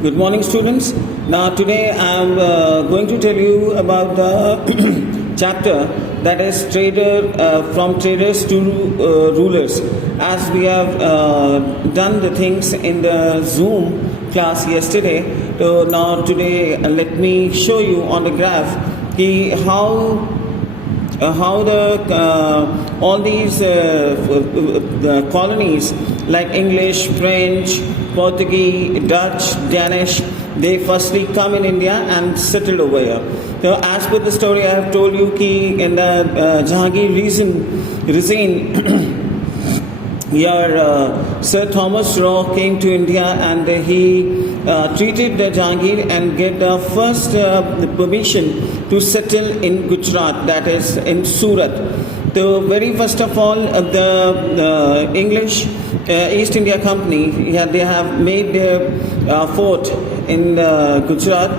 Good morning, students. Now, today I am going to tell you about the chapter that is from traders to rulers. As we have done the things in the Zoom class yesterday, so now today let me show you on the graph how all these the colonies like English, French, Portuguese, Dutch, Danish, they firstly come in India and settled over here. So as per the story I have told you, in the Jahangir regime, here Sir Thomas Raw came to India and he treated the Jahangir and get the first permission to settle in Gujarat, that is in Surat. So very first of all, the English East India Company, they have made their fort in Gujarat,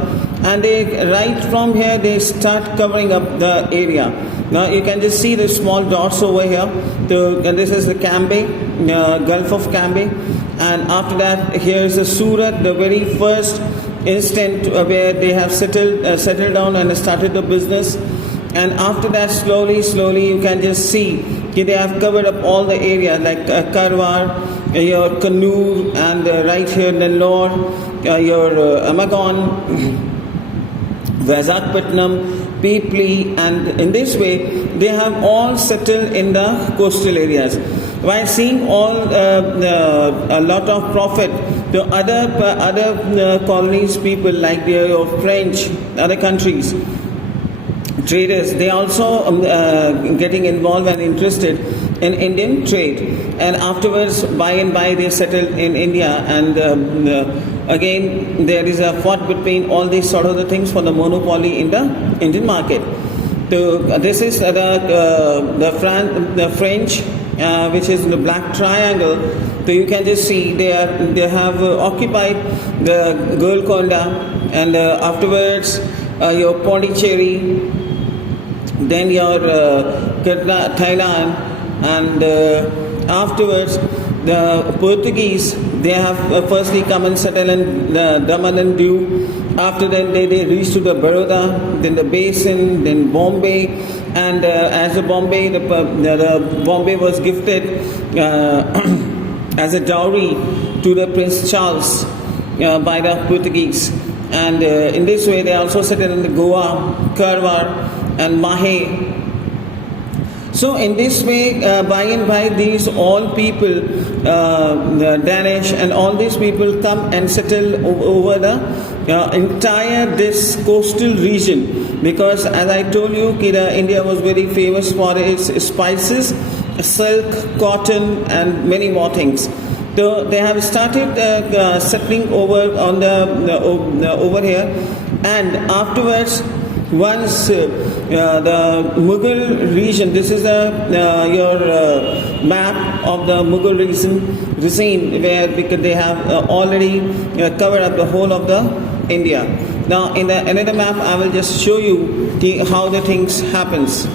and right from here they start covering up the area. Now you can just see the small dots over here. And this is the Cambay, Gulf of Cambay, and after that here is the Surat, the very first instant where they have settled down and started the business. And after that, slowly you can just see they have covered up all the area like Karwar, your Kannur, and right here Nellore, your Amagon, Visakhapatnam, Pipli, and in this way they have all settled in the coastal areas. While seeing all a lot of profit, the other colonies people like the French, other countries, traders, they also getting involved and interested in Indian trade, and afterwards by and by they settled in India, and again there is a fight between all these sort of the things for the monopoly in the Indian market. So this is the French, which is the black triangle. So you can just see they have occupied the Golconda, and afterwards your Pondicherry, then your Thailand, and afterwards the Portuguese, they have firstly come and settled in Daman and Diu. After that they reached to the Baroda, then the Basin, then Bombay, and as a Bombay, the Bombay was gifted as a dowry to the Prince Charles by the Portuguese, and in this way they also settled in the Goa, Karwar, and Mahe. So in this way, by and by, these all people, the Danish and all these people come and settle over the entire this coastal region, because as I told you, India was very famous for its spices, silk, cotton, and many more things. So they have started settling over on the over here, and afterwards, once the Mughal region, this is your map of the Mughal regime, where because they have already covered up the whole of the India. Now in another map I will just show you how the things happens.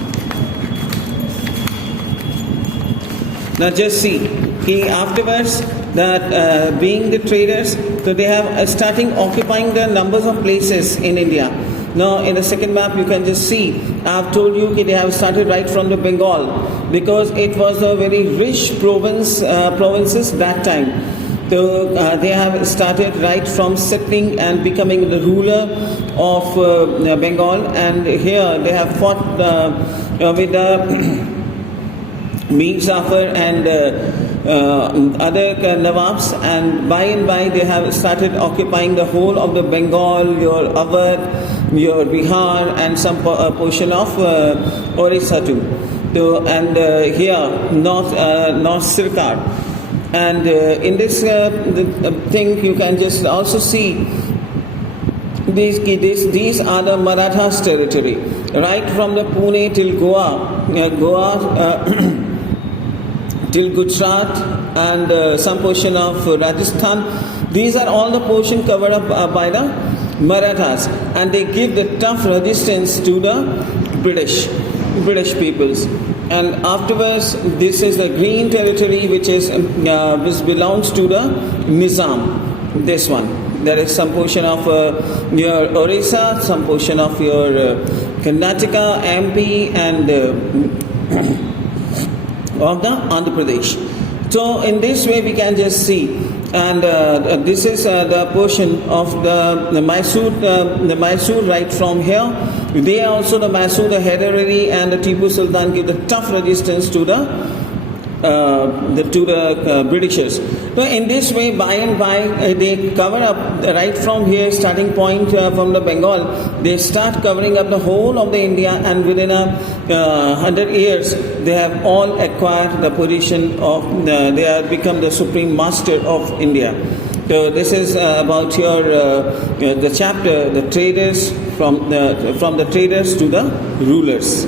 Now just see, afterwards that being the traders, so they have starting occupying the numbers of places in India. Now in the second map you can just see, I have told you they have started right from the Bengal, because it was a very rich provinces that time. So they have started right from settling and becoming the ruler of Bengal, and here they have fought with the Mir Jafar and other Nawabs, and by they have started occupying the whole of the Bengal, your Awadh, your Bihar, and some portion of Orissa too. So, and here North Sirkar, and in this thing you can just also see these are the Marathas territory, right from the Pune till Goa. Till Gujarat, and some portion of Rajasthan. These are all the portion covered up by the Marathas, and they give the tough resistance to the British peoples. And afterwards, this is the green territory which belongs to the Nizam. This one, There is some portion of your Orissa, some portion of your Karnataka, MP, and of the Andhra Pradesh. So in this way we can just see, and this is the portion of the Mysore right from here. They also, the Mysore, the Hyderabadi and the Tipu Sultan give the tough resistance to the Britishers. So in this way, by and by, they cover up right from here, starting point from the Bengal. They start covering up the whole of the India, and within 100 years, they have all acquired the position of. They have become the supreme master of India. So this is about your the chapter, the traders from the traders to the rulers.